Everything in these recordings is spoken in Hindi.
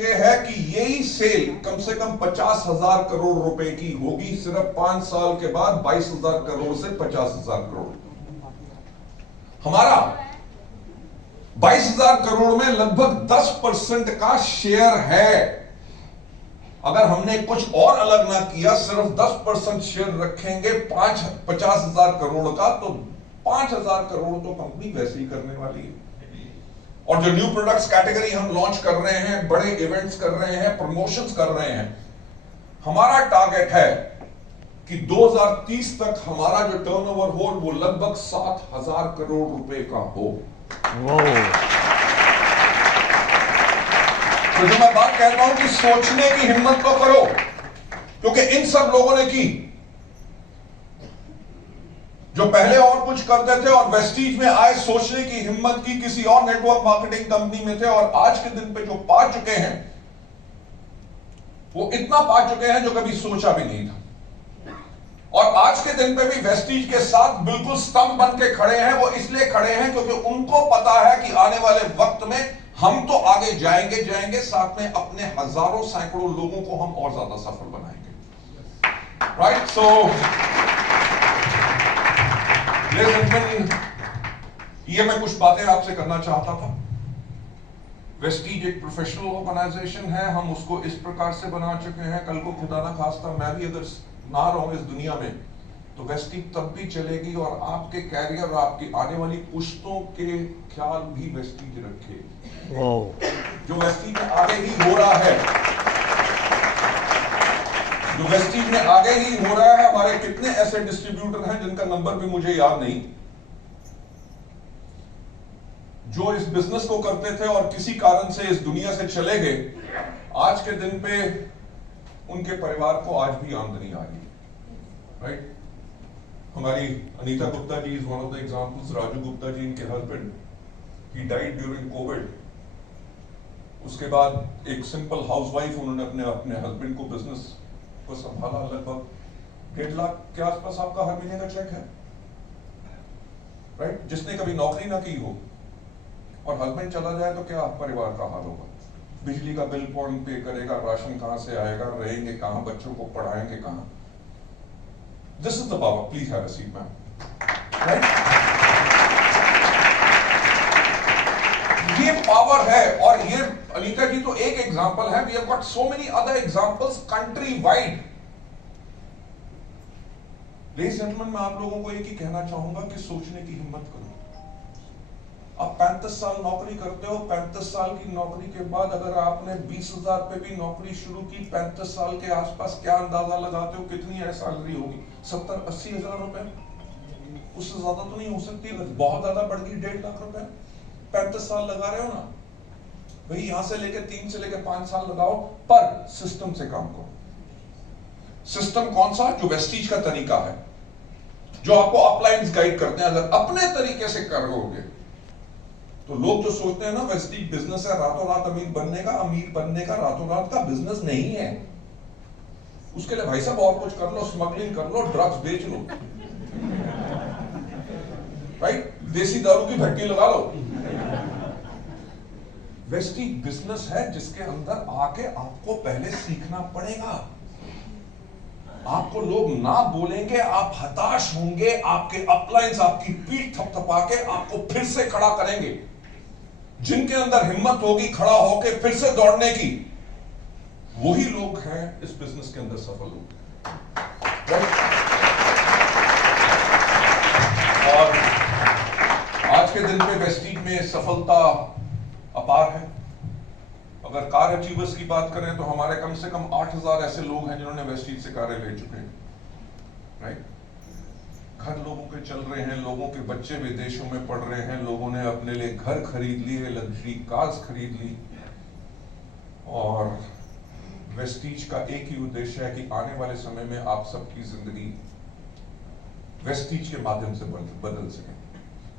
ये है कि यही सेल कम से कम 50,000 करोड़ रुपए की होगी सिर्फ 5 साल के बाद, 22,000 करोड़ से 50,000 करोड़। हमारा 22,000 करोड़ में लगभग 10% का शेयर है। अगर हमने कुछ और अलग ना किया, सिर्फ 10% शेयर रखेंगे 50,000 करोड़ का, तो 5,000 करोड़ तो कंपनी वैसे ही करने वाली है। और जो न्यू प्रोडक्ट्स कैटेगरी हम लॉन्च कर रहे हैं, बड़े इवेंट्स कर रहे हैं, प्रमोशंस कर रहे हैं, हमारा टारगेट है कि 2030 तक हमारा जो टर्नओवर हो वो लगभग 7,000 करोड़ रुपए का हो। तो जो मैं बात कहता हूं कि सोचने की हिम्मत तो करो, क्योंकि इन सब लोगों ने की जो पहले और कुछ करते थे और वेस्टीज में आए, सोचने की हिम्मत की, किसी और नेटवर्क मार्केटिंग कंपनी में थे, और आज के दिन पे जो पा चुके हैं वो इतना पा चुके हैं जो कभी सोचा भी नहीं था। और आज के दिन पे भी वेस्टीज के साथ बिल्कुल स्तंभ बन के खड़े हैं। वो इसलिए खड़े हैं क्योंकि उनको पता है कि आने वाले वक्त में हम तो आगे जाएंगे, साथ में अपने हजारों सैकड़ों लोगों को हम और ज्यादा सफल बनाएंगे। राइट, सो ये मैं कुछ बातें आपसे करना चाहता था। वेस्टीज एक प्रोफेशनल ऑर्गेनाइजेशन है, हम उसको इस प्रकार से बना चुके हैं, कल को खुदा ना खास्ता मैं भी अगर ना रहूं इस दुनिया में, तो वेस्टीज तब भी चलेगी और आपके कैरियर, आपकी आने वाली पुश्तों के ख्याल भी वेस्टीज रखे। जो वेस्टीज में आगे ही हो रहा है, जो वेस्टीज में आगे ही हो रहा है, हमारे कितने ऐसे डिस्ट्रीब्यूटर हैं जिनका नंबर भी मुझे याद नहीं, जो इस बिजनेस को करते थे और किसी कारण से इस दुनिया से चले गए। आज के दिन पे उनके परिवार को आज भी आमदनी आ रही है। राइट, हमारी Anita Gupta ji is one of the examples. Raju Gupta ji, इनके husband, he died during Covid. उसके बाद एक सिंपल हाउसवाइफ, उन्होंने अपने हस्बैंड को बिजनेस को संभाला। लगभग 1.5 लाख के आसपास आपका हर महीने का चेक है। राइट, जिसने कभी नौकरी ना की हो और हस्बैंड चला जाए तो क्या परिवार का हाल होगा? बिजली का बिल कौन पे करेगा? राशन कहां से आएगा? रहेंगे कहां? बच्चों को पढ़ाएंगे कहां? This is the power. Please have a seat ma'am. ये पावर है। और ये अनीता जी तो एक एग्जांपल है, we have got so many other examples country wide. Ladies and gentleman, मैं आप लोगों को एक ही कहना चाहूंगा कि सोचने की हिम्मत करो। आप 35 साल नौकरी करते हो, 35 साल की नौकरी के बाद अगर आपने 20,000 पे भी नौकरी शुरू की, 35 साल के आसपास क्या अंदाजा लगाते हो कितनी है सैलरी होगी? 70-80 हजार रुपए, उससे ज्यादा तो नहीं हो सकती। बहुत ज्यादा बढ़ गई 1.5 लाख रुपए। 35 साल लगा रहे हो ना भाई, यहां से लेके 3 से लेके 5 साल लगाओ, पर सिस्टम से काम करो। सिस्टम कौन सा? जो वेस्टीज का तरीका है, जो आपको अपलाइंस गाइड करते हैं। अगर अपने तरीके से करोगे तो लोग जो सोचते हैं ना वेस्टीज बिजनेस है रातों रात अमीर बनने का रातों रात का बिजनेस नहीं है। उसके लिए भाई साहब और कुछ कर लो, स्मगलिंग कर लो, ड्रग्स बेच लो, राइट, देसी दारू की भट्टी लगा लो। वेस्टीज बिजनेस है जिसके अंदर आके आपको पहले सीखना पड़ेगा। आपको लोग ना बोलेंगे, आप हताश होंगे, आपके अपलाइंस आपकी पीठ थपथपा के आपको फिर से खड़ा करेंगे। जिनके अंदर हिम्मत होगी खड़ा होके फिर से दौड़ने की, वही लोग हैं इस बिजनेस के अंदर सफल होंगे। और आज के दिन पे वेस्टीज में सफलता अपार है। अगर कार अचीवर्स की बात करें तो हमारे कम से कम 8,000 ऐसे लोग हैं जिन्होंने वेस्टीज से कारें ले चुके हैं। राइट, घर लोगों के चल रहे हैं, लोगों के बच्चे विदेशों में पढ़ रहे हैं, लोगों ने अपने लिए घर खरीद लिए, लग्जरी कार्स खरीद ली। और वेस्टीज का एक ही उद्देश्य है कि आने वाले समय में आप सबकी जिंदगी वेस्टीज के माध्यम से बदल सके।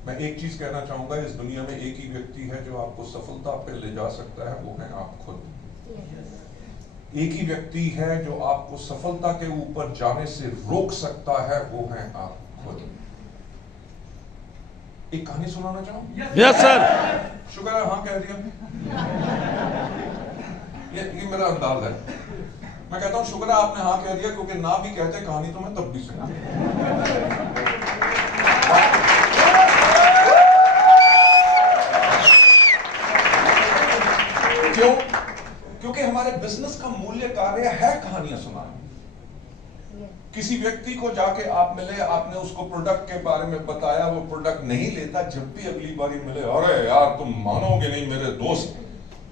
मैं एक चीज कहना चाहूंगा, इस दुनिया में एक ही व्यक्ति है जो आपको सफलता पे ले जा सकता है, वो है आप खुद। एक ही व्यक्ति है जो आपको सफलता के ऊपर जाने से रोक सकता है, वो है आप खुद। एक कहानी सुनाना चाहूं? Yes sir. शुक्र है हाँ कह दिया। ये मेरा अंदाज है। मैं कहता हूं शुक्र है आपने हाँ कह दिया, क्योंकि ना भी कहते कहानी तो मैं तब भी सुना। क्यों? क्योंकि हमारे बिजनेस का मूल्य कार्य है कहानियां सुनाना। किसी व्यक्ति को जाके आप मिले, आपने उसको प्रोडक्ट के बारे में बताया, वो प्रोडक्ट नहीं लेता, जब भी अगली बारी मिले, अरे यार तुम मानोगे नहीं मेरे दोस्त,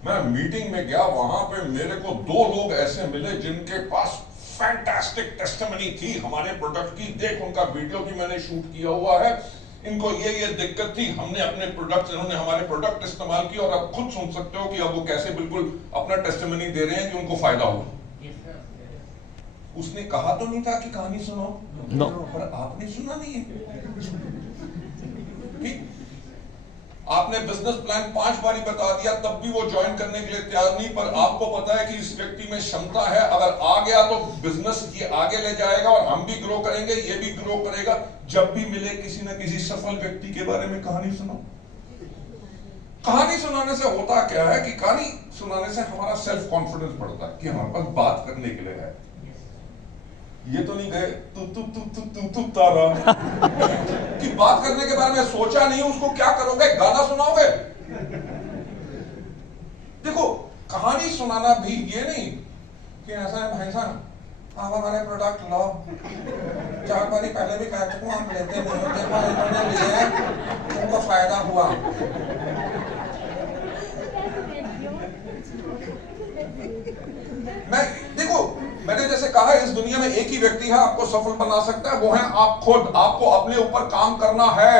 मैं मीटिंग में गया, वहां पे मेरे को 2 लोग ऐसे मिले जिनके पास फैंटास्टिक टेस्टिमनी थी हमारे प्रोडक्ट की, देख उनका वीडियो भी मैंने शूट किया हुआ है, इनको ये दिक्कत थी, हमने अपने प्रोडक्ट, इन्होंने हमारे प्रोडक्ट इस्तेमाल किया, और आप खुद सुन सकते हो कि अब वो कैसे बिल्कुल अपना टेस्टिमनी दे रहे हैं कि उनको फायदा हो। उसने कहा तो नहीं था कि कहानी सुनो, No. पर आपने सुना नहीं है। ठीक? आपने बिजनेस प्लान 5 बारी बता दिया, तब भी वो ज्वाइन करने के लिए तैयार नहीं, पर आपको पता है कि इस व्यक्ति में क्षमता है, अगर आ गया तो बिजनेस ये आगे ले जाएगा और हम भी ग्रो करेंगे, ये भी ग्रो करेगा। जब भी मिले किसी न किसी सफल व्यक्ति के बारे में कहानी सुनो। कहानी सुनाने से होता क्या है कि कहानी सुनाने से हमारा सेल्फ कॉन्फिडेंस बढ़ता है कि हमारे पास बात करने के लिए है। ये तो नहीं गए तू तारा कि बात करने के बारे में सोचा नहीं, उसको क्या करोगे, गाना सुनाओगे? देखो कहानी सुनाना भी ये नहीं कि ऐसा है भाई साहब आप हमारे प्रोडक्ट लो, 4 बारी पहले भी कह चुका हूं, आप लेते नहीं हो, देखो इन्होंने लिए तुमको फायदा हुआ। देखो मैंने जैसे कहा, इस दुनिया में एक ही व्यक्ति है आपको सफल बना सकता है, वो है आप खुद। आपको अपने ऊपर काम करना है।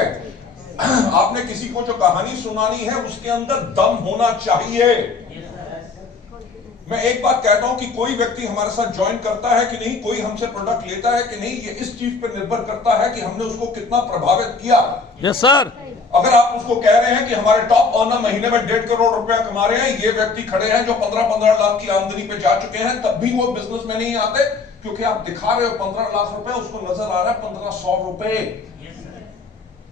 आपने किसी को जो कहानी सुनानी है उसके अंदर दम होना चाहिए। मैं एक बात कहता हूं कि कोई व्यक्ति हमारे साथ ज्वाइन करता है कि नहीं, कोई हमसे प्रोडक्ट लेता है कि नहीं, ये इस चीज पर निर्भर करता है कि हमने उसको कितना प्रभावित किया। Yes sir. अगर आप उसको कह रहे हैं कि हमारे टॉप अर्नर महीने में 1.5 करोड़ रुपया कमा रहे हैं, ये व्यक्ति खड़े हैं जो 15-15 लाख की आमदनी पे जा चुके हैं, तब भी वो बिजनेस में नहीं आते, क्योंकि आप दिखा रहे हो 15 लाख रुपए, उसको नजर आ रहा है 1500 रुपए।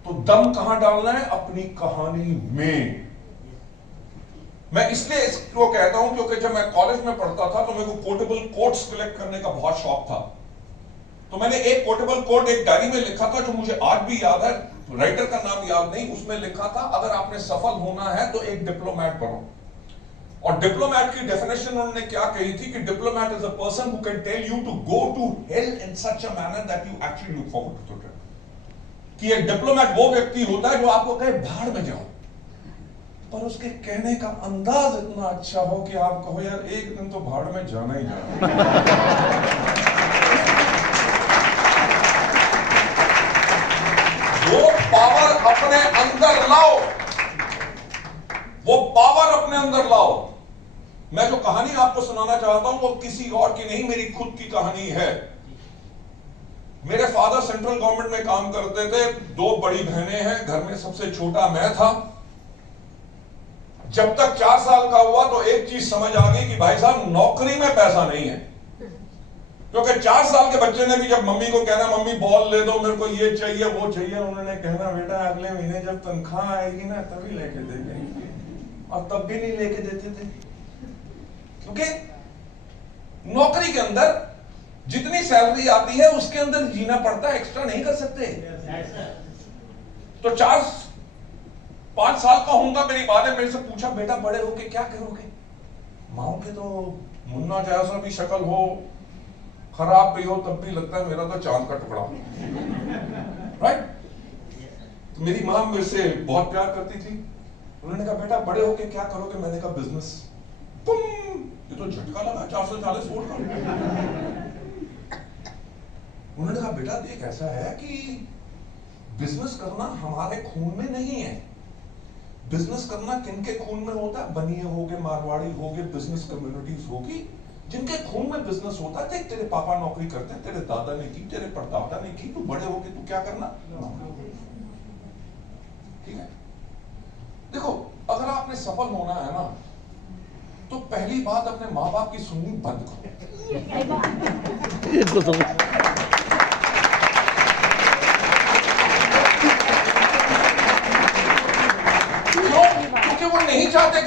तो दम कहां डालना है? अपनी कहानी में। मैं इसलिए इसको कहता हूं क्योंकि जब मैं कॉलेज में पढ़ता था तो मेरे को कोटेबल कोट्स कलेक्ट करने का बहुत शौक था। तो मैंने एक कोटेबल कोट एक डायरी में लिखा था जो मुझे आज भी याद है, राइटर का नाम याद नहीं, उसमें लिखा था अगर आपने सफल होना है तो एक डिप्लोमैट बनो। और डिप्लोमैट की डेफिनेशन उन्होंने क्या कही थी कि diplomat is a person who can tell you to go to hell in such a manner that you actually look forward to it. कि एक डिप्लोमैट वो व्यक्ति होता है जो आपको कहे भाड़ में जाओ, पर उसके कहने का अंदाज इतना अच्छा हो कि आप कहो यार एक दिन तो भाड़ में जाना ही जाना। वो पावर अपने अंदर लाओ, वो पावर अपने अंदर लाओ। मैं जो कहानी आपको सुनाना चाहता हूं वो किसी और की नहीं, मेरी खुद की कहानी है। मेरे फादर सेंट्रल गवर्नमेंट में काम करते थे, 2 बड़ी बहनें हैं, घर में सबसे छोटा मैं था। जब तक 4 साल का हुआ तो एक चीज समझ आ गई कि भाई साहब नौकरी में पैसा नहीं है। क्योंकि 4 साल के बच्चे ने भी जब मम्मी को कहना मम्मी बॉल ले दो, मेरे को ये चाहिए वो चाहिए, उन्होंने कहना बेटा अगले महीने जब तनख्वाह आएगी ना तभी लेके देंगे, और तब भी नहीं लेके देते थे। क्योंकि नौकरी के अंदर जितनी सैलरी आती है उसके अंदर जीना पड़ता है, एक्स्ट्रा नहीं कर सकते। तो 5 साल का होऊंगा, मेरी मां ने मेरे से पूछा बेटा बड़े होके क्या करोगे? माओ के तो मुन्ना जैसा भी शक्ल हो, खराब भी हो, तब भी लगता है मेरा तो चांद का टुकड़ा। राइट? तो मेरी मां मेरे से बहुत प्यार करती थी। उन्होंने कहा बेटा बड़े होके क्या करोगे? मैंने कहा बिजनेस। ये तो झटका लगा 440 वोल्ट का। उन्होंने कहा बेटा देख ऐसा है कि बिजनेस करना हमारे खून में नहीं है। बिजनेस करना किनके खून में होता है? बनिए होगे, मारवाड़ी होगे, बिजनेस कम्युनिटीज होगी, जिनके खून में बिजनेस होता है। देख तेरे पापा नौकरी करते हैं, तेरे दादा ने की, तेरे परदादा ने की, तू बड़े होके तू क्या करना? ठीक है? देखो अगर आपने सफल होना है ना तो पहली बात अपने माँ बाप की सुननी बंद करो। क्यों? क्योंकि वो नहीं चाहते